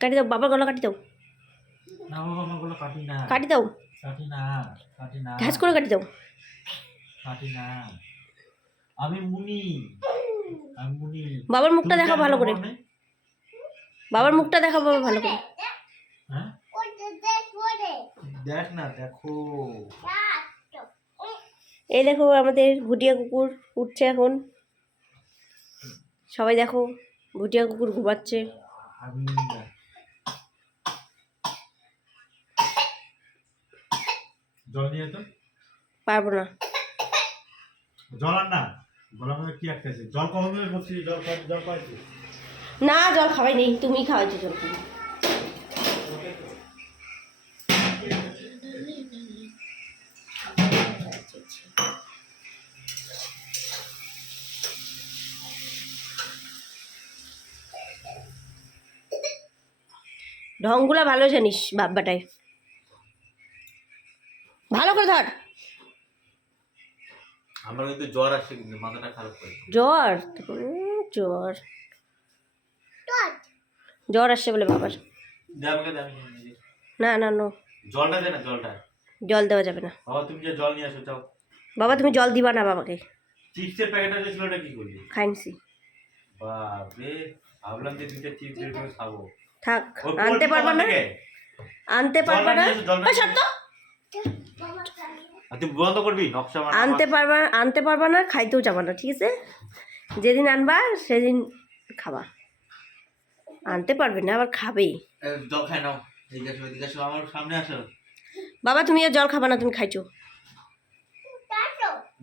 কাটি দাও, বাবার গলা কাটি দাও। না বাবা, আমার গলা কাটি না। কাটি দাও, কাটি না, কাটি না, ঘাস করে কাটি দাও। কাটি না। আমি মুনি, আমি মুনি। বাবার মুখটা তুমি দেখাও কেন ভালো করে, বলো না? বাবার মুখটা দেখাও বাবা ভালো করে। হ্যাঁ দেখ না, দেখো। এই দেখো আমাদের ভুটিয়া কুকুর উঠছে এখন। সবাই দেখো, ভুটিয়া কুকুর ঘুমাচ্ছে। আমি জল নিয়ে তো পারবো না। জল আর না, গলার মধ্যে কি একটা আছে। জল কখন ধরে বলছি, জল জল পাইছি না, জল খাওয়াই নেই, তুমি খাওয়াইছো জল। ঢংগুলা ভালো জানিস বাব্বাটাই, ভালো করে ধর। আমার কিন্তু জ্বর আসছে, কিন্তু মাথাটা খারাপ করে। জ্বর? জ্বর জ্বর আসছে বলে বাবার। না না নো, জলটা দে না, জলটা। জল দেওয়া যাবে না। বাবা তুমি যে জল নিয়ে আসো, যাও। বাবা তুমি জল দিবা না বাবাকে। চিপসের প্যাকেটটা যে ছিল ওটা কি করলি? খাইনছি। বাপরে, ভাবলাম যে দুইটা চিপস বের করে খাবো। থাক, আনতে পারবা না, আনতে পারবা না। সত্য তুই বন্ধ করবি নকশা। আনতে পারবা না, খাইতেও যাবা না, ঠিক আছে? যেদিন আনবা সেদিন খাবা। আনতে পারবে না আবার খাবে। জল খাই নাও, এদিকে আসো, আমার সামনে আসো। বাবা তুমি আর জল খাবা না, তুমি খাইছো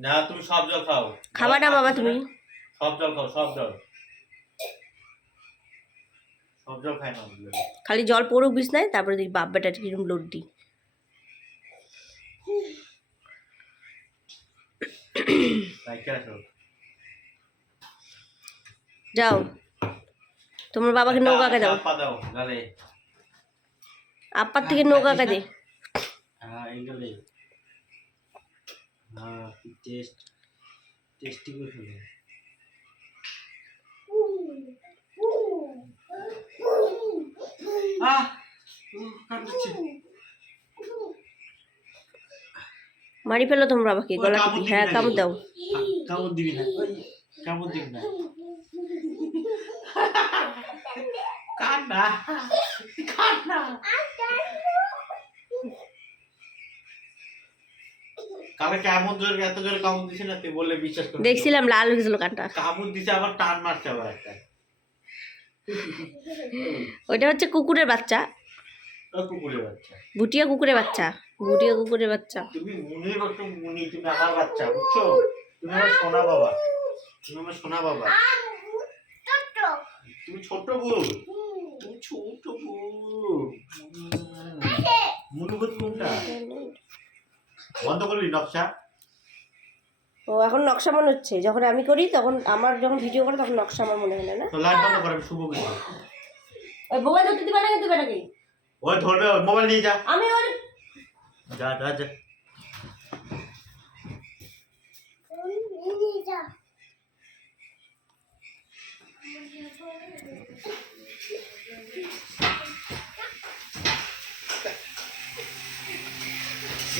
না, তুমি সব জল খাও। খাবা না বাবা, তুমি সব জল খাও, সব জল, সব জল খাই নাও। খালি জল পড়ুক বিছনায়, তারপরে দেখি বাপ বেটা কিরম লোড দি। যাও, তোমার বাবাকে নৌকাকে দাও, আপ্পার থেকে নৌকাকে দে। মারি ফেলো তোমার বাবাকে, গলা টিপি। হ্যাঁ কামড় দাও। কামড় দিবি না, কামড় দিবি না। কান্না কান্না। কালকে কেমন জোরে, এত জোরে কামড় দিছে না, তুই বললে বিশ্বাস করবি? দেখছিলাম লাল হয়ে গেছিল কানটা। কামড় দিছে, আবার টান মারছে আবার একটা। ওইটা হচ্ছে কুকুরের বাচ্চা। কুকুরের বাচ্চা, ভুটিয়া কুকুরের বাচ্চা, ভুটিয়া কুকুরের বাচ্চা। তুমি মুনির মতো মুনি, তুমি আমার বাচ্চা, বুঝছো? তুমি আমার সোনা বাবা, তুমি আমার সোনা বাবা। তুমি ছোট বউ, তুমি ছোট বউ। মুনুবত কোনটা বন্ধ করলি নকশা? ও এখন নকশা মনে হচ্ছে, যখন আমি করি তখন, আমার যখন ভিডিও করে তখন নকশা আমার মনে হয় না। তো লাইট বন্ধ করে, আমি শুভ কিছু। ওই মোবাইল ধরতে দিবা না কিন্তু বেটাকে। ওই ধরবে, মোবাইল নিয়ে যা। আমি ওর যা যা যা।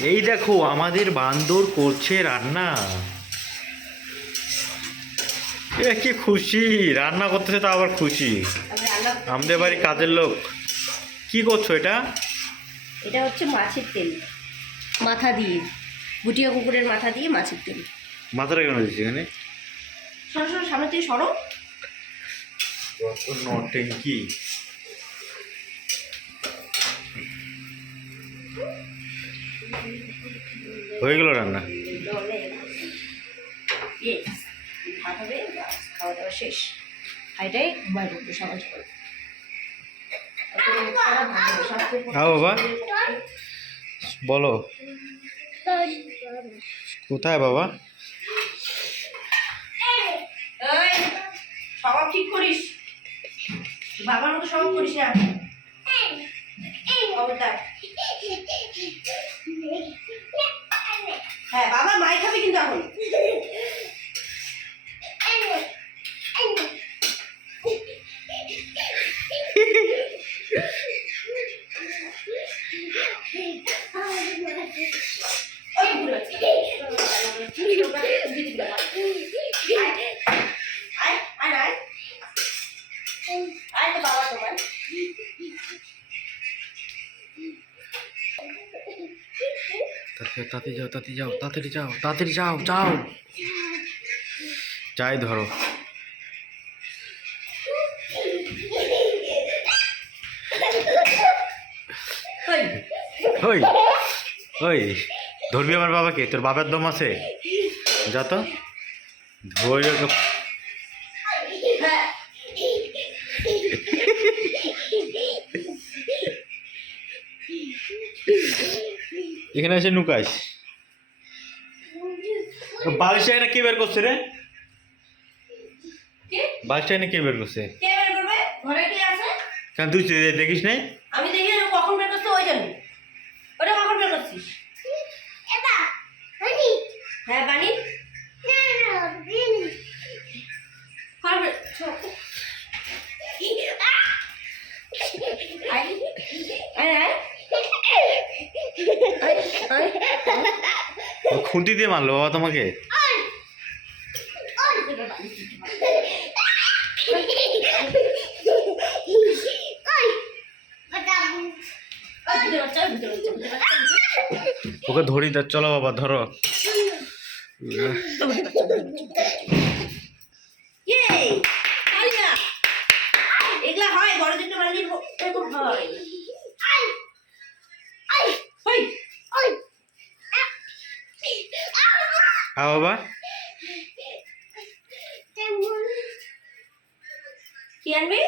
এই দেখো আমাদের বান্দর করছে রান্না। কি খুশি, রান্না করতেছে তো আবার খুশি। আমাদের বাড়ি কাজের লোক। কি করছো এটা? এটা হচ্ছে মাছের তেল, মাথা দিয়ে, ভুটিয়া কুকুরের মাথা দিয়ে মাছের তেল। মাথাটা কেন দিচ্ছি এখানে? সরো সরো, সামনে থেকে সরো। নটেঙ্কি। হয়ে গেল রান্না। ভাত হবে, খাওয়া দাওয়া শেষ। হাইটাই ঘুমাই পড়বে সকাল সকাল। হ্যাঁ বাবা বলো, কোথায় বাবা? স্বভাব ঠিক করিস, বাবার মতো স্বভাব করিস না। হ্যাঁ বাবা মাই খাবে কিন্তু এখন। তাড়াতাড়ি যাও, তাড়াতাড়ি যাও, তাড়াতাড়ি যাও, তাড়াতাড়ি যাও, যাও। যাই ধরো। ওই ওই ধরবি আমার বাবাকে? তোর বাবার দম আছে? যা তো ধরে ওকে। এখানে এসে নুকাইস। বালিশটা এনে কে বের করছে রে? বালিশটা এনে কে বের করছে? কে বের করবে? ঘরে কি আছে? কেন তুই দেখিস নাই? আমি দেখি না, কখন বের করছিস ওই জন্য। ওটা কখন বের করছিস? এটা বানি। হ্যাঁ বানি। না না বানি। পারবে। I I I. খুঁটি দিয়ে মারলো বাবা তোমাকে? ওকে ধরি, চলো বাবা ধরো। এগুলা হয় বড় দিকে বাড়ি এরকম হয়। হ্যাঁ বাবা। কি আনবি?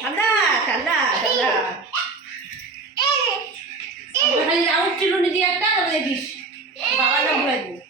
ঠান্ডা ঠান্ডা ঠান্ডা। খালি রাউন্ড চিরুনি দিয়ে একটা দেখিস বাবার নাম ভুলাই দিবি।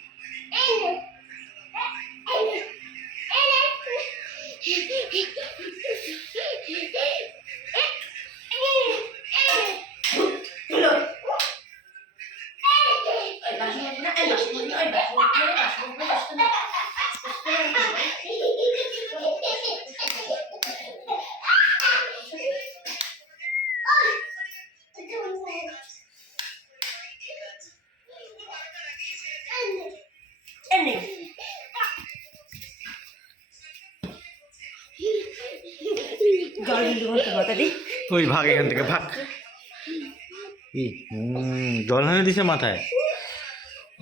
ওই ভাগ এখান থেকে, ভাগ। জল হানে দিছে মাথায়।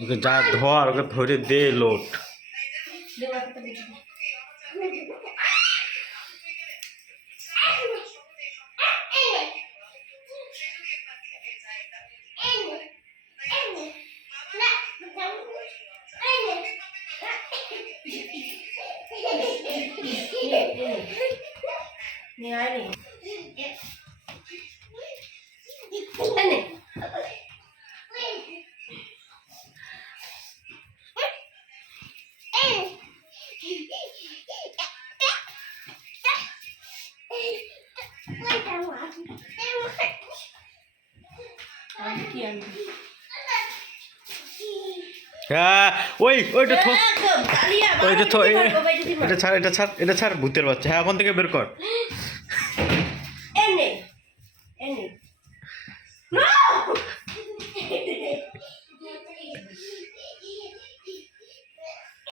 ওকে যা ধর, ওকে ধরে দে লোট। হ্যাঁ ওই ওইটা থো, ওইটা থো, এটা ছাড়, এটা ছাড়, এটা ছাড়, ভূতের বাচ্চা। হ্যাঁ ওখান থেকে বের কর।